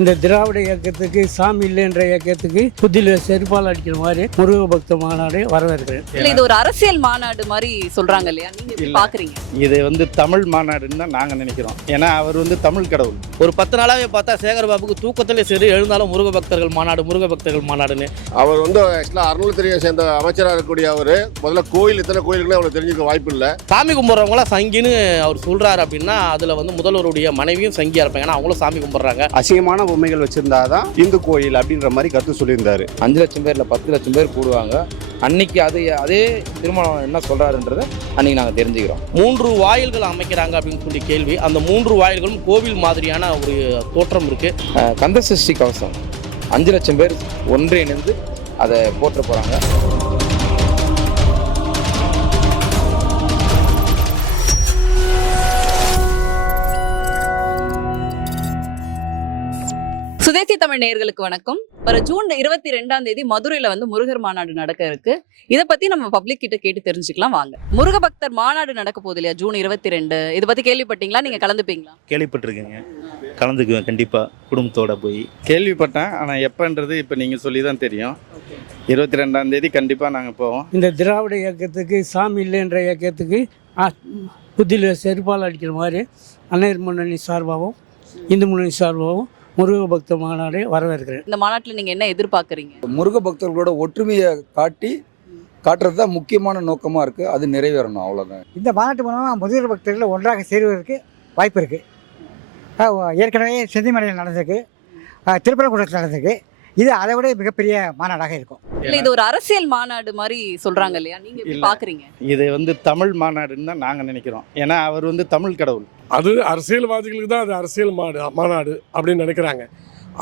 இந்த திராவிட இயக்கத்துக்கு சாமி இல்லைன்ற இயக்கத்துக்கு புத்தியில செருப்பால் அடிக்கிற மாதிரி முருக பக்த மாநாடு வரவேற்கிறேன். இல்ல இது ஒரு அரசியல் மாநாடு மாதிரி சொல்றாங்க இல்லையா? நீங்க இல்ல. பாக்குறீங்க? இது வந்து தமிழ் மாநாடுன்னு தான் நாங்கள் நினைக்கிறோம். ஏன்னா அவர் வந்து தமிழ் கடவுள். ஒரு பத்து நாளாவே பார்த்தா சேகர் பாபுக்கு தூக்கத்திலே சரி எழுந்தாலும் முருக பக்தர்கள் மாநாடு முருக பக்தர்கள் மாநாடுன்னு. அவர் வந்து ஆக்சுவலாக அறநிலைத்துறையை சேர்ந்த அமைச்சராக இருக்கக்கூடிய அவர் முதல்ல கோயில் இத்தனை கோயிலுக்குன்னு அவருக்கு தெரிஞ்சுக்க வாய்ப்பு இல்லை. சாமி கும்பிட்றவங்களாம் சங்கின்னு அவர் சொல்றாரு அப்படின்னா அதுல வந்து முதல்வருடைய மனைவியும் சங்கியா இருப்பாங்க. ஏன்னா அவங்களும் சாமி கும்பிட்றாங்க. அசிங்கமான பொம்மைகள் வச்சிருந்தாதான் இந்து கோயில் அப்படின்ற மாதிரி கருத்து சொல்லியிருந்தாரு. அஞ்சு லட்சம் பேர் இல்லை பத்து லட்சம் பேர் கூடுவாங்க. அன்னைக்கு அது அதே திருமணம் என்ன சொல்கிறாருன்றதை அன்னைக்கு நாங்கள் தெரிஞ்சுக்கிறோம். மூன்று வாயில்கள் அமைக்கிறாங்க அப்படின்னு சொல்லி கேள்வி. அந்த மூன்று வாயில்களும் கோவில் மாதிரியான ஒரு தோற்றம் இருக்கு. கந்த சஷ்டி கவசம். அஞ்சு லட்சம் பேர் ஒன்றிணைந்து அதை போற்ற போகிறாங்க சுதேசி தமிழ் நேயர்களுக்கு வணக்கம். வர ஜூன் இருபத்தி ரெண்டாம் தேதி மதுரையில வந்து முருகர் மாநாடு நடக்க இருக்கு. இத பத்தி நம்ம பப்ளிக் கிட்ட கேட்டு தெரிஞ்சுக்கலாம் வாங்க. முருக பக்தர் மாநாடு நடக்க போகுது இல்லையா ஜூன் இருபத்தி ரெண்டு இதை பத்தி கேள்விப்பட்டீங்களா? நீங்க கலந்துப்பீங்களா? கேள்விப்பட்டிருக்கேங்க. கலந்துக்குவேன் கண்டிப்பாக குடும்பத்தோட போய். கேள்விப்பட்டேன். ஆனால் எப்போன்றது இப்போ நீங்கள் சொல்லி தான் தெரியும். இருபத்தி ரெண்டாம் தேதி கண்டிப்பாக நாங்கள் போவோம். இந்த திராவிட இயக்கத்துக்கு சாமி இல்லைன்ற இயக்கத்துக்கு புத்தியில செருப்பால் அடிக்கிற மாதிரி அன்னையர் முன்னணி சார்பாகவும் இந்து முன்னணி சார்பாகவும் முருக பக்த மாநாடு வரவேற்கிறேன். இந்த மாநாட்டுல நீங்க என்ன எதிர்பார்க்கறீங்க? முருக பக்தர்களோட ஒற்றுமையை காட்டி காட்டுறது தான் முக்கியமான நோக்கமாக இருக்குது அது நிறைவேறணும் அவ்வளோதான் இந்த மாநாட்டு மூலமாக முதியோர் பக்தர்கள் ஒன்றாக சேருவதற்கு வாய்ப்பு இருக்குது ஏற்கனவே செந்திமலையில் நடந்திருக்கு. திருப்பரங்குன்றத்தில் நடந்திருக்கு. இது அதை விட மிகப்பெரிய மாநாடாக இருக்கும். இல்ல இது ஒரு அரசியல் மாநாடு மாதிரி சொல்றாங்க இல்லையா? நீங்க எப்படி இல்ல. பாக்குறீங்க? இது வந்து தமிழ் மாநாடுன்னு தான் நாங்கள் நினைக்கிறோம். ஏன்னா அவர் வந்து தமிழ் கடவுள். அது அரசியல்வாதிகளுக்கு தான் அது அரசியல் மாடு மாநாடு அப்படின்னு நினைக்கிறாங்க.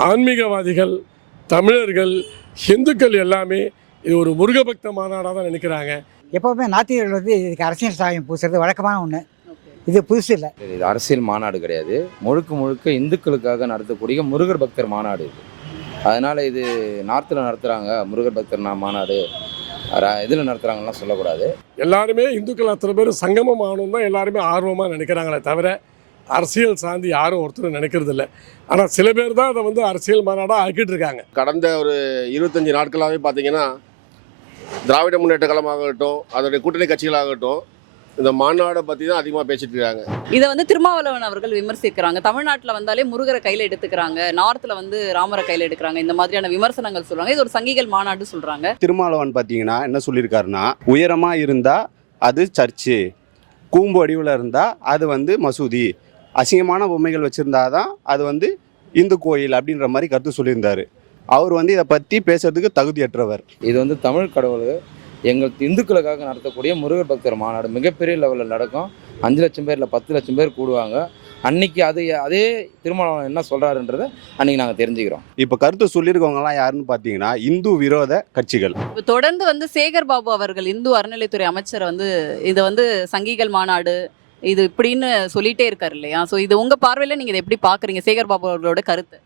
ஆன்மீகவாதிகள் தமிழர்கள் இந்துக்கள் எல்லாமே இது ஒரு முருகபக்த மாநாடாக தான் நினைக்கிறாங்க. எப்போவுமே நாத்திகர்கள் வந்து இதுக்கு அரசியல் சாயம் பூசுறது வழக்கமான ஒன்று இது புதுசு இல்லை. இது அரசியல் மாநாடு கிடையாது. முழுக்க முழுக்க இந்துக்களுக்காக நடத்தக்கூடிய முருகர் பக்தர் மாநாடு இது. அதனால் இது நார்த்தில் நடத்துகிறாங்க முருகர் பக்தர் மாநாடு. இதில் நடத்துகிறாங்கலாம் சொல்லக்கூடாது. எல்லாருமே இந்துக்கள் அத்தனை பேர் சங்கமம் ஆகணும் தான் எல்லாருமே ஆர்வமாக நினைக்கிறாங்களே தவிர அரசியல் சார்ந்து யாரும் ஒருத்தரும் நினைக்கிறது இல்லை ஆனால் சில பேர் தான் அதை வந்து அரசியல் மாநாடாக ஆக்கிட்டு இருக்காங்க. கடந்த ஒரு இருபத்தஞ்சி நாட்களாகவே பார்த்தீங்கன்னா திராவிட முன்னேற்ற கழகமாகட்டும் அதோடைய கூட்டணி கட்சிகளாகட்டும் இந்த மாநாடை பற்றி தான் அதிகமாக பேசிட்டு இருக்காங்க. இதை வந்து திருமாவளவன் அவர்கள் விமர்சிக்கிறாங்க. தமிழ்நாட்டுல வந்தாலே முருகரை கையில எடுத்துக்கிறாங்க. நார்த்ல வந்து ராமரை கையில எடுக்கிறாங்க. இந்த மாதிரியான விமர்சனங்கள் சொல்றாங்க. இது ஒரு சங்கிகள் மாநாடு சொல்றாங்க. திருமாவளவன் பார்த்தீங்கன்னா என்ன சொல்லியிருக்காருன்னா உயரமாக இருந்தால் அது சர்ச்சு கூம்பு வடிவில் இருந்தால் அது வந்து மசூதி அசிங்கமான பொம்மைகள் வச்சுருந்தாதான் அது வந்து இந்து கோயில் அப்படின்ற மாதிரி கருத்து சொல்லியிருந்தாரு. அவர் வந்து இதை பற்றி பேசுறதுக்கு தகுதியற்றவர். இது வந்து தமிழ் கடவுள் எங்கள் இந்துக்களுக்காக நடத்தக்கூடிய முருகர் பக்தர் மாநாடு மிகப்பெரிய லெவலில் நடக்கும். அஞ்சு லட்சம் பேர் இல்லை பத்து லட்சம் பேர் கூடுவாங்க. அன்னைக்கு அது அதே திருமணம் என்ன சொல்கிறாருன்றதை அன்னைக்கு நாங்கள் தெரிஞ்சுக்கிறோம். இப்போ கருத்து சொல்லியிருக்கவங்கலாம் யாருன்னு பார்த்தீங்கன்னா இந்து விரோத கட்சிகள். இப்ப தொடர்ந்து வந்து சேகர் பாபு அவர்கள் இந்து அறநிலைத்துறை அமைச்சர் வந்து இது வந்து சங்கிகள் மாநாடு இது இப்படின்னு சொல்லிட்டே இருக்காரு இல்லையா? ஸோ இது உங்க பார்வையில நீங்க இதை எப்படி பாக்குறீங்க? சேகர் பாபு அவர்களோட கருத்து.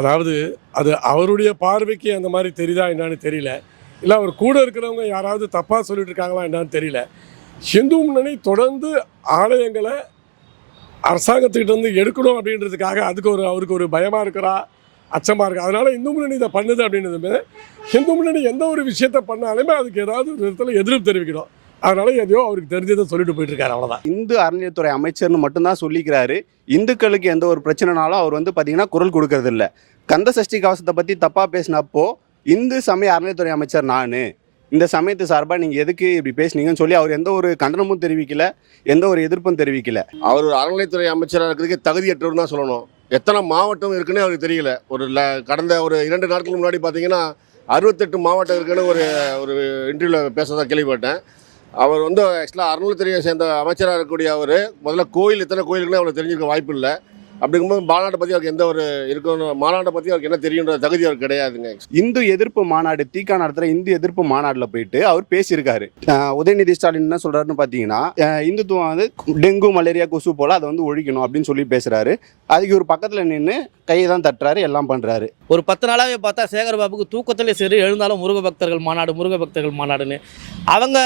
அதாவது அது அவருடைய பார்வைக்கு அந்த மாதிரி தெரியுதா என்னன்னு தெரியல. இல்லை அவர் கூட இருக்கிறவங்க யாராவது தப்பாக சொல்லிட்டு இருக்காங்களா என்னன்னு தெரியல. ஹிந்து முன்னணி தொடர்ந்து ஆலயங்களை அரசாங்கத்துக்கிட்ட இருந்து எடுக்கணும் அப்படின்றதுக்காக அதுக்கு ஒரு அவருக்கு ஒரு பயமாக இருக்கிறா அச்சமாக இருக்கு? அதனால் இந்து முன்னணி இதை பண்ணுது அப்படின்றதுமே ஹிந்து முன்னணி எந்த ஒரு விஷயத்த பண்ணாலுமே அதுக்கு ஏதாவது ஒரு விதத்தில் எதிர்ப்பு தெரிவிக்கணும். அதனால எதையோ அவருக்கு தெரிஞ்சதை சொல்லிட்டு போயிட்டு இருக்காரு அவ்வளோதான் இந்து அறநிலையத்துறை அமைச்சர்னு மட்டும்தான் சொல்லிக்கிறாரு. இந்துக்களுக்கு எந்த ஒரு பிரச்சனைனாலும் அவர் வந்து பார்த்தீங்கன்னா குரல் கொடுக்கறதில்ல. கந்த சஷ்டி கவசத்தை பற்றி தப்பாக பேசினப்போ இந்து சமய அறநிலைத்துறை அமைச்சர் நான் இந்த சமயத்து சார்பாக நீங்கள் எதுக்கு இப்படி பேசுனீங்கன்னு சொல்லி அவர் எந்த ஒரு கண்டனமும் தெரிவிக்கல எந்த ஒரு எதிர்ப்பும் தெரிவிக்கல. அவர் ஒரு அறநிலைத்துறை அமைச்சராக இருக்கிறதுக்கு தகுதியற்றவர் தான் சொல்லணும். எத்தனை மாவட்டம் இருக்குன்னு அவருக்கு தெரியல. ஒரு ல கடந்த ஒரு இரண்டு நாட்களுக்கு முன்னாடி பார்த்தீங்கன்னா அறுபத்தெட்டு மாவட்டம் இருக்குன்னு ஒரு ஒரு இன்டர்வியூவில் பேசுறதா கேள்விப்பட்டேன். அவர் வந்து ஆக்சுவலாக அறநிலைத்துறையை சேர்ந்த அமைச்சராக இருக்கக்கூடிய அவர் முதல்ல கோயில் எத்தனை கோயிலுக்குன்னு அவருக்கு தெரிஞ்சிருக்க வாய்ப்பு இல்லை. அப்படிங்கும்போது மாநாட்டை பற்றி அவருக்கு எந்த ஒரு இருக்கணும்? மாநாட்டை பற்றி அவருக்கு என்ன தெரியுன்ற தகுதி அவருக்கு கிடையாதுங்க. இந்து எதிர்ப்பு மாநாடு தீகா நடத்துகிற இந்து எதிர்ப்பு மாநாட்டில் போயிட்டு அவர் பேசியிருக்காரு. உதயநிதி ஸ்டாலின் என்ன சொல்றாருன்னு பார்த்தீங்கன்னா இந்துத்துவம் வந்து டெங்கு மலேரியா கொசு போல அதை வந்து ஒழிக்கணும் அப்படின்னு சொல்லி பேசுறாரு. அதுக்கு ஒரு பக்கத்தில் நின்று கையை தான் தட்டுறாரு எல்லாம் பண்ணுறாரு ஒரு பத்து நாளாவே பார்த்தா சேகர் பாபுக்கு தூக்கத்திலே சரி எழுந்தாலும் முருக பக்தர்கள் மாநாடு முருக பக்தர்கள் மாநாடுன்னு. அவங்க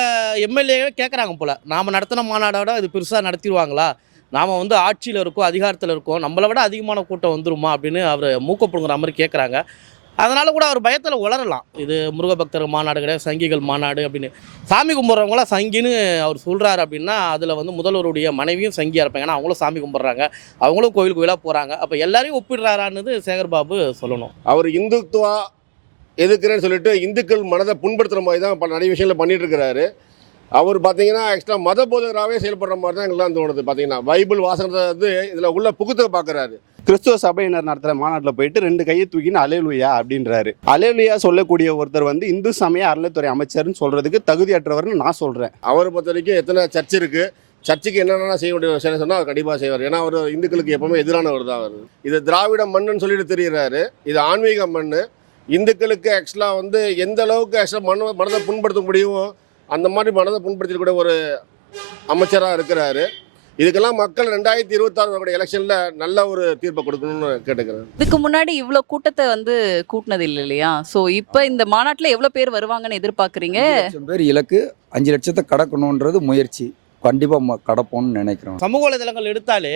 எம்எல்ஏ கேட்குறாங்க போல. நாம் நடத்தின மாநாடோட இது பெருசாக நடத்திடுவாங்களா? நாம் வந்து ஆட்சியில் இருக்கோம் அதிகாரத்தில் இருக்கோம் நம்மளை விட அதிகமான கூட்டம் வந்துருமா அப்படின்னு அவர் மூக்கப்படுங்கிற மாதிரி கேட்குறாங்க அதனால் கூட அவர் பயத்தில் உளரலாம். இது முருகபக்தர் மாநாடு கிடையாது சங்கிகள் மாநாடு அப்படின்னு. சாமி கும்பிட்றவங்களாம் சங்கின்னு அவர் சொல்கிறாரு அப்படின்னா அதில் வந்து முதல்வருடைய மனைவியும் சங்கியாக இருப்பாங்க. ஏன்னா அவங்களும் சாமி கும்பிட்றாங்க. அவங்களும் கோவில் கோயிலாக போகிறாங்க அப்போ எல்லாரையும் ஒப்பிடுறாரான்னு சேகர்பாபு சொல்லணும். அவர் இந்துத்துவா எதுக்குறேன்னு சொல்லிட்டு இந்துக்கள் மனதை புண்படுத்துகிற மாதிரி தான் பல நிறைய விஷயங்களை பண்ணிட்டு இருக்கிறாரு. அவர் பார்த்தீங்கன்னா எக்ஸ்ட்ரா மத போதகராகவே செயல்படுற மாதிரி தான் எங்களுக்குலாம் தோணுது. பார்த்தீங்கன்னா பைபிள் வாசகத்தை வந்து இதில் உள்ள புகுத்த பார்க்குறாரு. கிறிஸ்துவ சபையினர் நடத்துகிற மாநாட்டில் போயிட்டு ரெண்டு கையை தூக்கின்னு அலேலுயா அப்படின்றாரு. அலேலுயா சொல்லக்கூடிய ஒருத்தர் வந்து இந்து சமய அறநிலைத்துறை அமைச்சர்னு சொல்றதுக்கு தகுதியற்றவர்னு நான் சொல்றேன். அவரை பொறுத்த வரைக்கும் எத்தனை சர்ச் இருக்குது சர்ச்சுக்கு என்னென்ன செய்ய வேண்டிய சொன்னால் அவர் கண்டிப்பாக செய்வார். ஏன்னா அவர் இந்துக்களுக்கு எப்பவுமே எதிரானவர் தான் அவர். இது திராவிட மண்ணுன்னு சொல்லிட்டு தெரிகிறாரு இது ஆன்மீக மண் இந்துக்களுக்கு ஆக்சுவலாக வந்து எந்த அளவுக்கு ஆக்சுவலாக மன மனதை புண்படுத்த முடியுமோ அந்த மாதிரி மனதை புண்படுத்தக்கூடிய ஒரு அமைச்சராக இருக்கிறாரு. இதுக்கெல்லாம் மக்கள் ரெண்டாயிரத்தி இருபத்தாறு எலெக்ஷனில் நல்ல ஒரு தீர்ப்பை கொடுக்கணும்னு கேட்டுக்கிறேன். இதுக்கு முன்னாடி இவ்ளோ கூட்டத்தை வந்து கூட்டினது இல்லை இல்லையா? சோ இப்போ இந்த மாநாட்டுல எவ்வளவு பேர் வருவாங்கன்னு எதிர்பார்க்கறீங்க? பேர் இலக்கு அஞ்சு லட்சத்தை கடக்கணுன்றது முயற்சி. கண்டிப்பாக கடப்போம்னு நினைக்கிறோம். சமூக வலைதளங்கள் எடுத்தாலே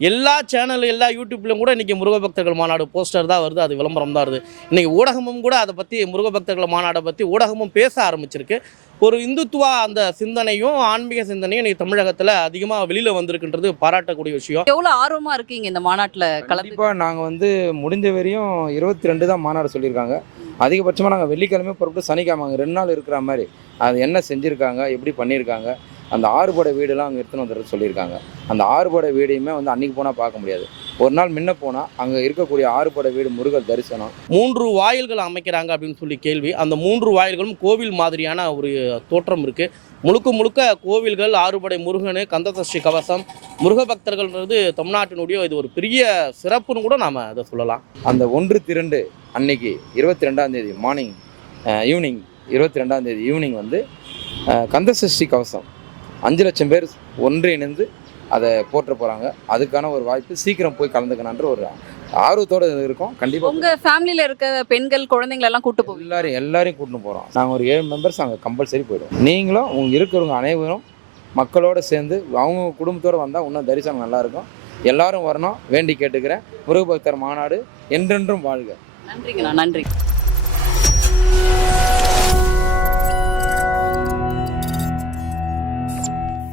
எல்லா சேனல் எல்லா யூடியூப்லையும் கூட இன்றைக்கி முருக பக்தர்கள் மாநாடு போஸ்டர் தான் வருது. அது விளம்பரம் தான் வருது. இன்றைக்கி ஊடகமும் கூட அதை பற்றி முருக பக்தர்கள் மாநாடை பற்றி ஊடகமும் பேச ஆரம்பிச்சிருக்கு. ஒரு இந்துத்துவா அந்த சிந்தனையும் ஆன்மீக சிந்தனையும் இன்றைக்கி தமிழகத்தில் அதிகமாக வெளியில் வந்திருக்குன்றது பாராட்டக்கூடிய விஷயம். எவ்வளவு ஆர்வமா இருக்கீங்க இந்த மாநாட்டுல கலந்து? கண்டிப்பாக நாங்கள் வந்து முடிஞ்ச வரையும் இருபத்தி ரெண்டு தான் மாநாடு சொல்லியிருக்காங்க. அதிகபட்சமாக நாங்கள் வெள்ளிக்கிழமை புறப்பட்டு சனிக்கிழமை ரெண்டு நாள் இருக்கிற மாதிரி. அது என்ன செஞ்சுருக்காங்க எப்படி பண்ணியிருக்காங்க அந்த ஆறுபடை வீடுலாம் அங்கே எடுத்துன்னு வந்துட்டு சொல்லியிருக்காங்க. அந்த ஆறுபடை வீடையுமே வந்து அன்றைக்கி போனால் பார்க்க முடியாது. ஒரு நாள் முன்ன போனால் அங்கே இருக்கக்கூடிய ஆறுபடை வீடு முருகர் தரிசனம். மூன்று வாயில்கள் அமைக்கிறாங்க அப்படின்னு சொல்லி கேள்வி. அந்த மூன்று வாயில்களும் கோவில் மாதிரியான ஒரு தோற்றம் இருக்குது முழுக்க முழுக்க கோவில்கள் ஆறுபடை முருகன் கந்தசஷ்டி கவசம் முருக பக்தர்கள்ன்றது தமிழ்நாட்டினுடைய இது ஒரு பெரிய சிறப்புன்னு கூட நாம் அதை சொல்லலாம். அந்த ஒன்று திரண்டு அன்னைக்கு இருபத்தி ரெண்டாம் தேதி மார்னிங் ஈவினிங் இருபத்தி ரெண்டாம் தேதி ஈவினிங் வந்து கந்தசஷ்டி கவசம். அஞ்சு லட்சம் பேர் ஒன்றிணைந்து அதை போற்ற போகிறாங்க அதுக்கான ஒரு வாய்ப்பு சீக்கிரம் போய் கலந்துக்கணுன்ற ஒரு ஆர்வத்தோடு இருக்கோம். கண்டிப்பாக உங்க ஃபேமிலில இருக்க பெண்கள் குழந்தைங்களை எல்லாம் கூட்டு போவீங்க எல்லாரும் எல்லாரையும் கூட்டின்னு போகிறோம் நாங்கள் ஒரு ஏழு மெம்பர்ஸ் அங்கே கம்பல்சரி போயிடுவோம். நீங்களும் உங்க இருக்கிறவங்க அனைவரும் மக்களோட சேர்ந்து அவங்க குடும்பத்தோடு வந்தால் இன்னும் தரிசனம் நல்லா இருக்கும். எல்லாரும் வரணும் வேண்டி கேட்டுக்கிறேன். முருகபக்தர் மாநாடு என்றென்றும் வாழ்க. நன்றிங்கண்ணா நன்றி.